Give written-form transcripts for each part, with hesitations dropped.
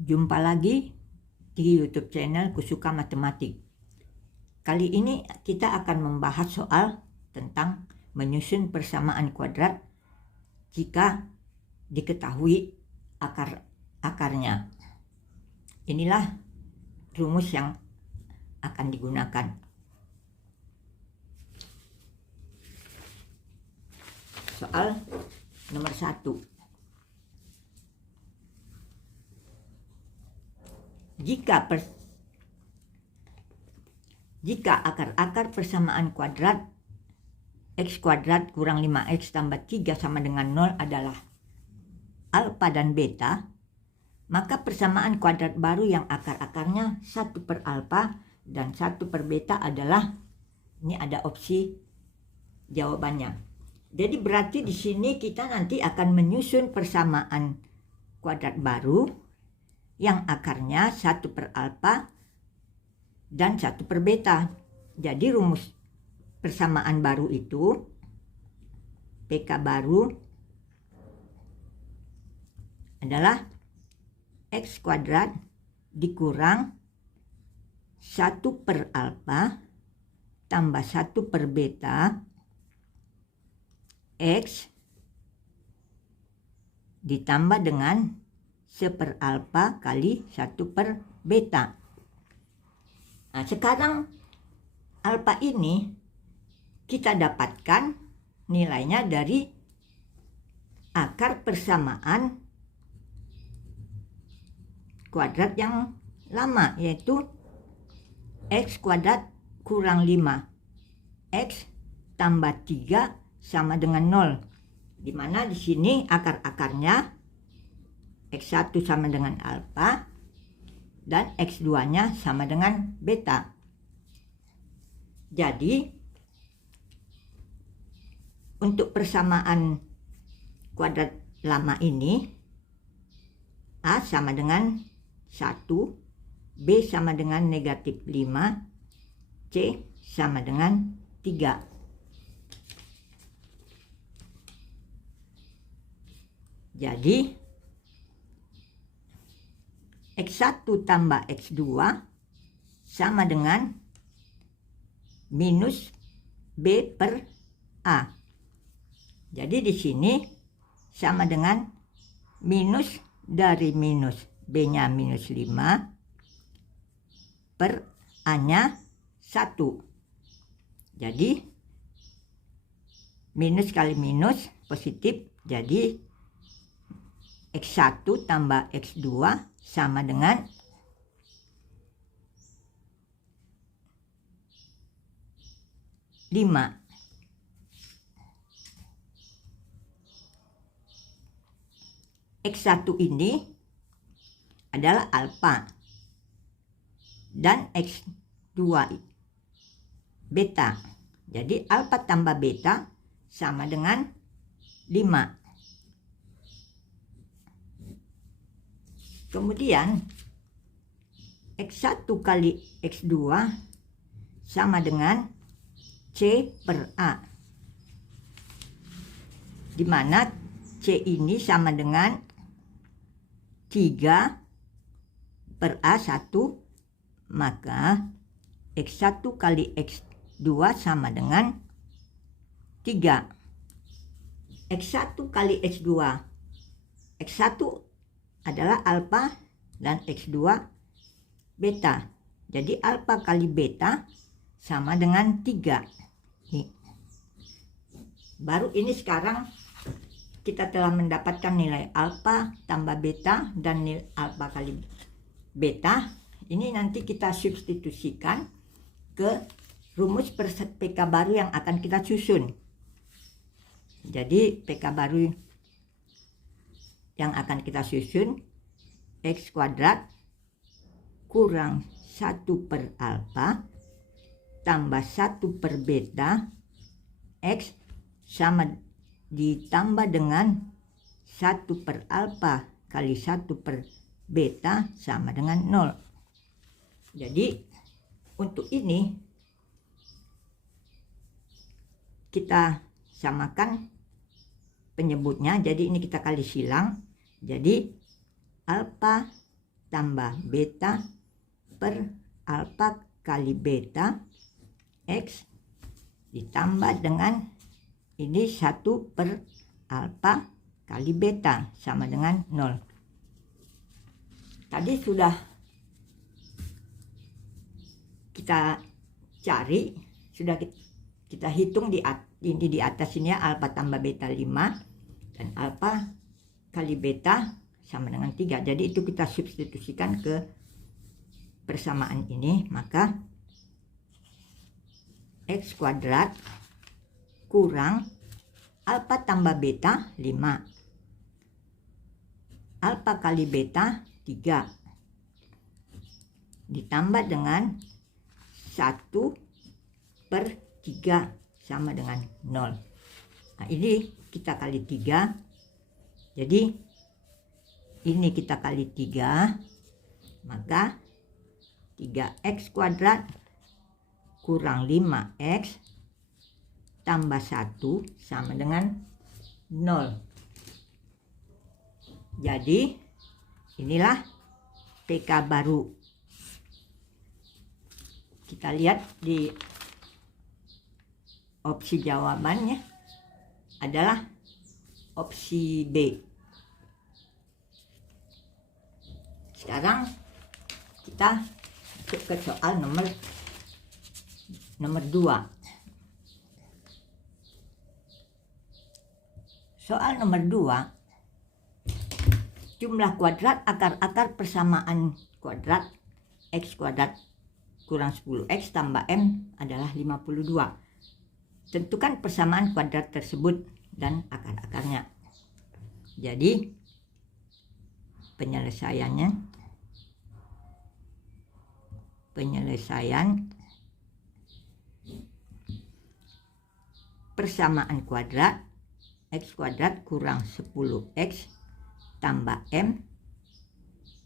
Jumpa lagi di YouTube channel Kusuka Matematik. Kali ini kita akan membahas soal tentang menyusun persamaan kuadrat jika diketahui akarnya. Inilah rumus yang akan digunakan. Soal nomor 1. Jika akar-akar persamaan kuadrat x kuadrat kurang 5x tambah 3 sama dengan 0 adalah alfa dan beta, maka persamaan kuadrat baru yang akar-akarnya 1 per alfa dan 1 per beta adalah, ini ada opsi jawabannya. Jadi berarti di sini kita nanti akan menyusun persamaan kuadrat baru yang akarnya 1 per alfa dan 1 per beta. Jadi rumus persamaan baru itu, PK baru adalah x kuadrat dikurang 1 per alfa tambah 1 per beta x ditambah dengan 1 per alfa kali 1 per beta. Nah, sekarang alfa ini kita dapatkan nilainya dari akar persamaan kuadrat yang lama, yaitu x kuadrat kurang 5x tambah 3 sama dengan 0, di mana di sini akar-akarnya x1 sama dengan alfa dan x2-nya sama dengan beta. Jadi untuk persamaan kuadrat lama ini, A sama dengan 1, B sama dengan negatif 5, C sama dengan 3. Jadi x1 tambah x2 sama dengan minus B per A. Jadi di sini sama dengan minus dari minus, B-nya minus 5 per A-nya 1. Jadi minus kali minus positif, jadi x1 tambah x2 sama dengan lima. X1 ini adalah alfa dan x2 beta. Jadi alfa tambah beta sama dengan 5. Kemudian x1 kali x2 sama dengan C per A, di mana C ini sama dengan 3 per A1, maka x1 kali x2 sama dengan 3. x1 kali x2, x1 adalah alfa dan x2 beta. Jadi alfa kali beta sama dengan 3. Nih. Baru ini sekarang kita telah mendapatkan nilai alfa tambah beta dan nilai alfa kali beta. Ini nanti kita substitusikan ke rumus PK baru yang akan kita susun. Jadi PK baru yang akan kita susun, x kuadrat kurang 1 per alfa tambah 1 per beta x sama ditambah dengan 1 per alfa kali 1 per beta sama dengan 0. Jadi untuk ini kita samakan penyebutnya, jadi ini kita kali silang. Jadi alfa tambah beta per alfa kali beta X ditambah dengan ini 1 per alfa kali beta sama dengan 0. Tadi sudah kita cari, sudah kita hitung di atas ini ya, alfa tambah beta 5 dan alfa kali beta sama dengan 3. Jadi itu kita substitusikan ke persamaan ini, maka X kuadrat kurang alfa tambah beta 5, alfa kali beta 3 ditambah dengan 1 per 3 sama dengan 0. Nah, ini kita kali 3, jadi ini kita kali 3, maka 3x kuadrat kurang 5x tambah 1 sama dengan 0. Jadi inilah PK baru. Kita lihat di opsi jawabannya adalah opsi B. Sekarang kita masuk ke soal nomor 2. Soal nomor 2, jumlah kuadrat akar-akar persamaan kuadrat X kuadrat kurang 10x tambah M adalah 52. Tentukan persamaan kuadrat tersebut dan akar-akarnya. Jadi penyelesaian persamaan kuadrat X kuadrat kurang 10x tambah M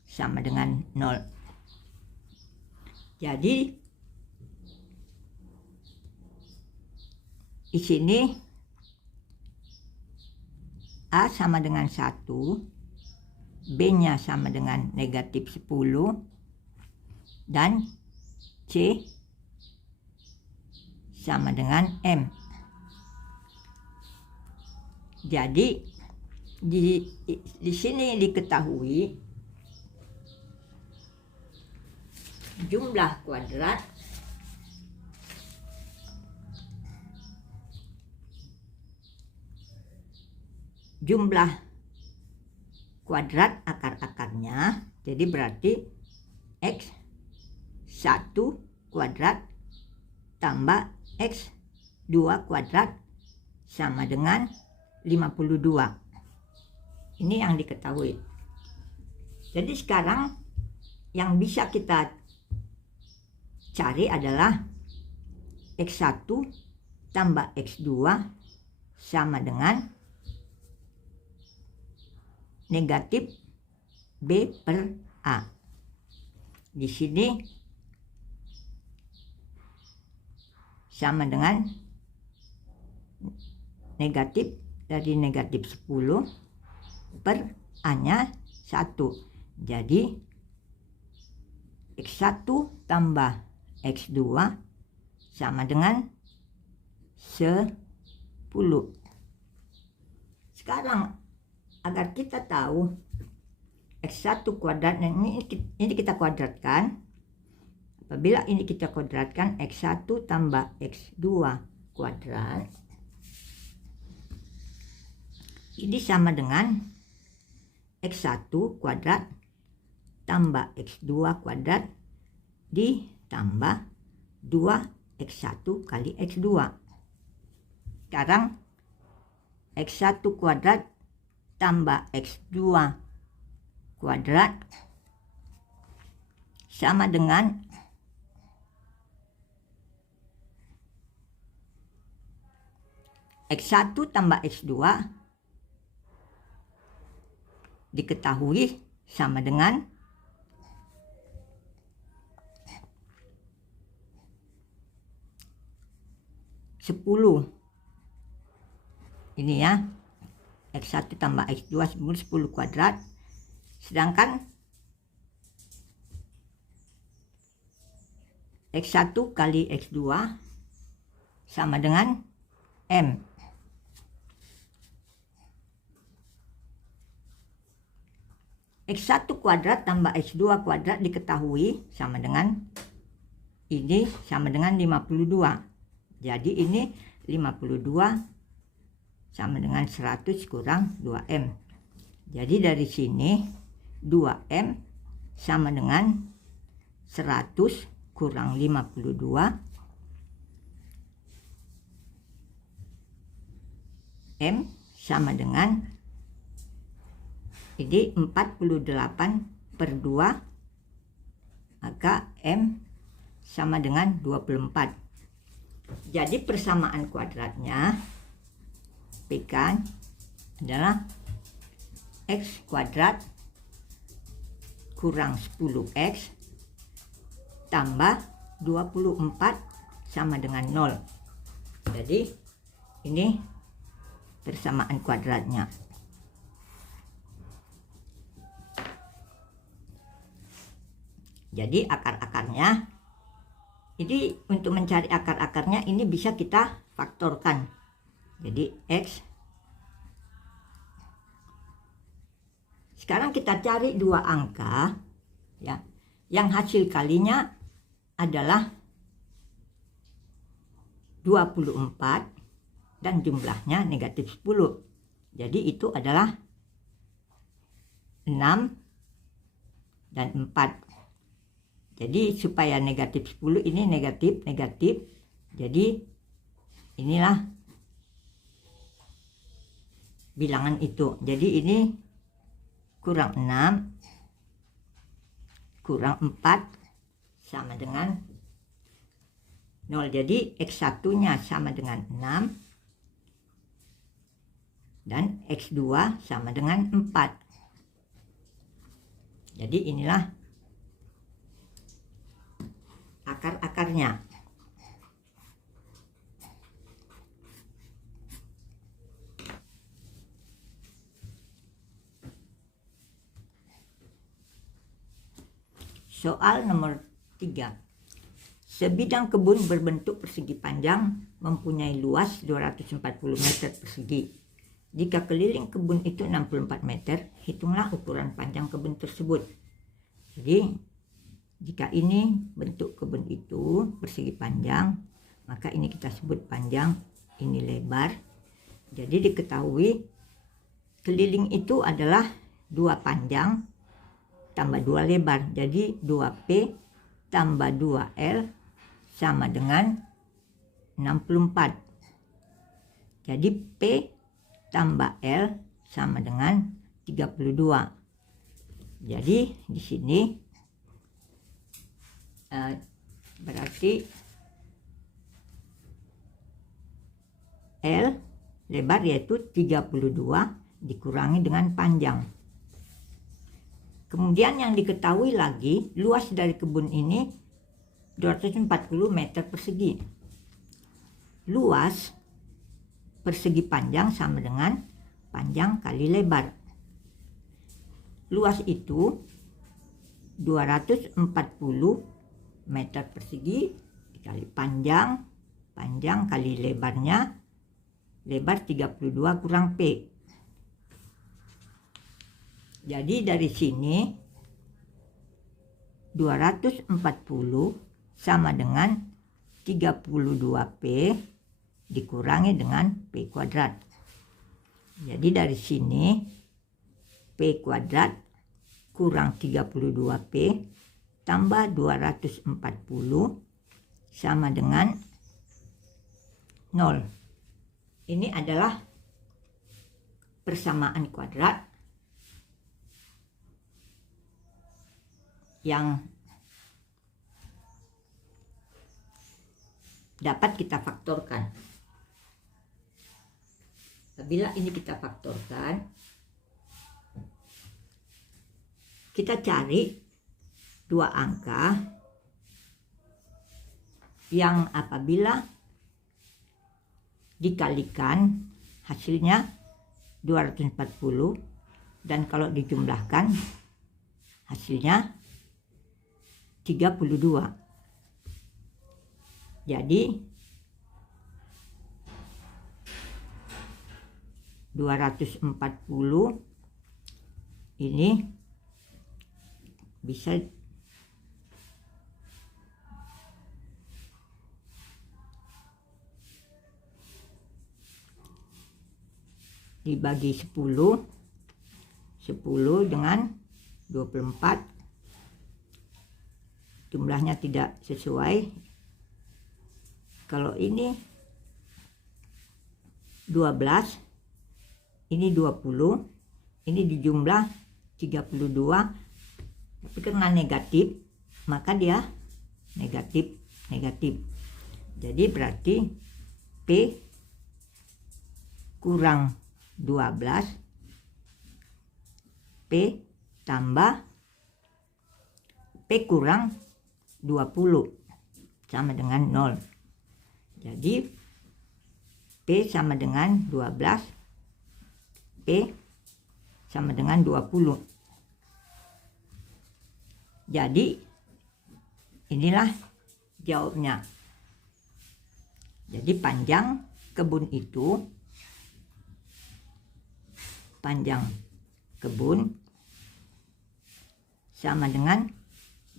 sama dengan 0. Jadi di sini A sama dengan 1, B-nya sama dengan negatif 10, dan C sama dengan M. Jadi di sini diketahui jumlah kuadrat akar-akarnya, jadi berarti X1 kuadrat tambah X2 kuadrat sama dengan 52. Ini yang diketahui. Jadi sekarang yang bisa kita cari adalah X1 tambah X2 sama dengan negatif B per A. Di sini sama dengan negatif dari negatif 10 per A-nya 1. Jadi X1 tambah X2 sama dengan 10. Sekarang agar kita tahu X1 kuadrat, ini kita kuadratkan. Apabila ini kita kuadratkan, X1 tambah X2 kuadrat ini sama dengan X1 kuadrat tambah X2 kuadrat ditambah 2X1 kali X2. Sekarang X1 kuadrat tambah X2 kuadrat sama dengan X1 tambah X2 diketahui sama dengan sepuluh. Ini ya, X1 tambah X2 10 kuadrat. Sedangkan X1 kali X2 sama dengan M. X1 kuadrat tambah X2 kuadrat diketahui sama dengan ini sama dengan 52. Jadi ini 52 sama dengan 100 kurang 2M. Jadi dari sini 2M sama dengan 100 kurang 52 M sama dengan ini 48/2, maka M sama dengan 24. Jadi persamaan kuadratnya PK adalah X kuadrat kurang 10X tambah 24 sama dengan 0. Jadi ini persamaan kuadratnya. Jadi akar-akarnya, jadi untuk mencari akar-akarnya ini bisa kita faktorkan. Jadi X. Sekarang kita cari dua angka ya, yang hasil kalinya adalah 24 dan jumlahnya negatif 10. Jadi itu adalah 6 dan 4. Jadi supaya negatif 10 ini negatif. Jadi inilah bilangan itu. Jadi ini kurang 6 kurang 4 sama dengan 0. Jadi X1 nya sama dengan 6 dan X2 sama dengan 4. Jadi inilah akar-akarnya. Soal nomor 3. Sebidang kebun berbentuk persegi panjang mempunyai luas 240 meter persegi. Jika keliling kebun itu 64 meter, hitunglah ukuran panjang kebun tersebut. Jadi jika ini bentuk kebun itu persegi panjang, maka ini kita sebut panjang, ini lebar. Jadi diketahui keliling itu adalah 2 panjang tambah 2 lebar. Jadi 2P tambah 2L sama dengan 64. Jadi P tambah L sama dengan 32. Jadi di sini berarti L lebar yaitu 32 dikurangi dengan panjang. Kemudian yang diketahui lagi, luas dari kebun ini 240 meter persegi. Luas persegi panjang sama dengan panjang kali lebar. Luas itu 240 meter persegi dikali panjang kali lebarnya, lebar 32 kurang P. Jadi dari sini 240 sama dengan 32P dikurangi dengan P kuadrat. Jadi dari sini P kuadrat kurang 32P tambah 240 sama dengan 0. Ini adalah persamaan kuadrat yang dapat kita faktorkan. Apabila ini kita faktorkan, kita cari dua angka yang apabila dikalikan hasilnya 240 dan kalau dijumlahkan hasilnya 32. Jadi 240 ini bisa dibagi 10 dengan 24, jumlahnya tidak sesuai. Kalau ini 12, ini 20, ini dijumlah 32, tapi karena negatif maka dia negatif. Jadi berarti P kurang 12, P tambah P kurang 20 sama dengan 0. Jadi P sama dengan 12, P sama dengan 20. Jadi inilah jawabnya. Jadi panjang kebun sama dengan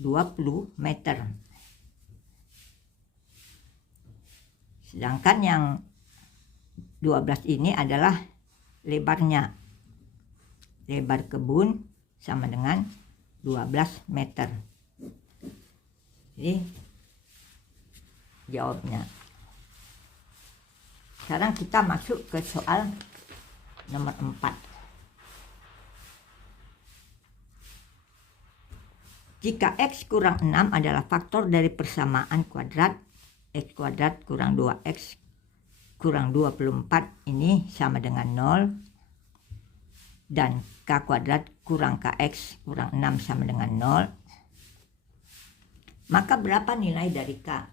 20 meter. Sedangkan yang 12 ini adalah lebarnya. Lebar kebun sama dengan 12 meter. Jadi jawabnya. Sekarang kita masuk ke soal nomor 4. Jika X kurang 6 adalah faktor dari persamaan kuadrat, X kuadrat kurang 2X kurang 24 ini sama dengan 0, dan K kuadrat kurang KX kurang 6 sama dengan 0, maka berapa nilai dari K?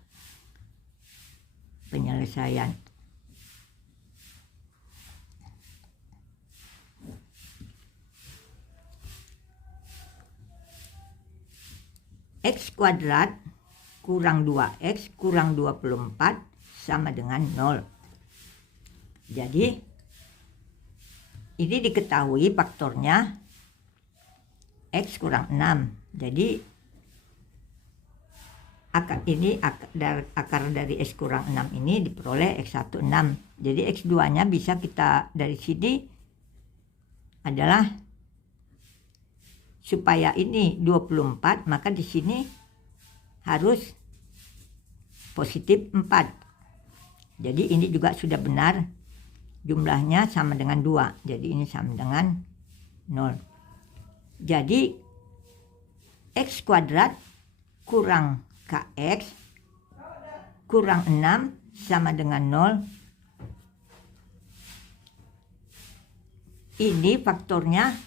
Penyelesaian. X kuadrat kurang 2X kurang 24 sama dengan 0. Jadi ini diketahui faktornya X kurang 6. Jadi akar dari X kurang 6 ini diperoleh X1 6. Jadi X2 nya bisa kita dari sini adalah, supaya ini 24 maka di sini harus positif 4. Jadi ini juga sudah benar, jumlahnya sama dengan 2. Jadi ini sama dengan 0. Jadi X kuadrat kurang KX kurang 6 sama dengan 0. Ini faktornya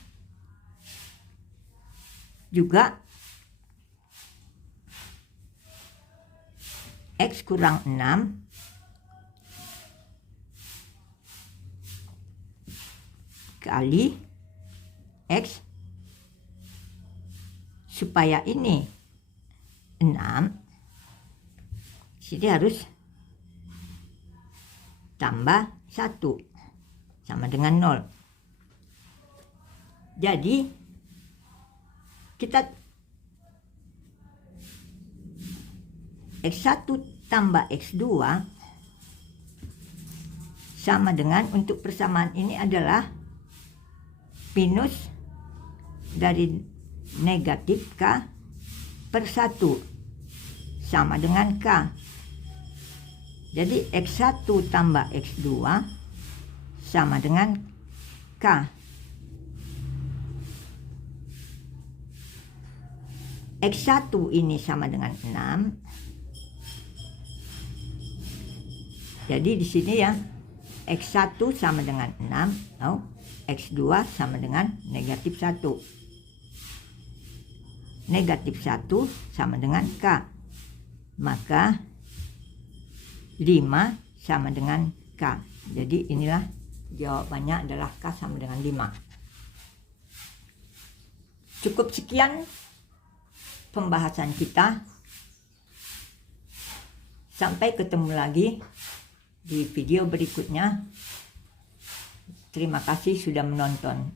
juga X kurang 6 kali X, supaya ini 6 sini harus tambah 1 sama dengan 0. Jadi kita X1 tambah X2 sama dengan, untuk persamaan ini adalah minus dari negatif K per 1 sama dengan K. Jadi X1 tambah X2 sama dengan K. X1 ini sama dengan 6. Jadi di sini ya, X1 sama dengan 6, X2 sama dengan negatif 1. Negatif 1 sama dengan K. Maka 5 sama dengan K. Jadi inilah jawabannya adalah K sama dengan 5. Cukup sekian pembahasan kita. Sampai ketemu lagi di video berikutnya. Terima kasih sudah menonton.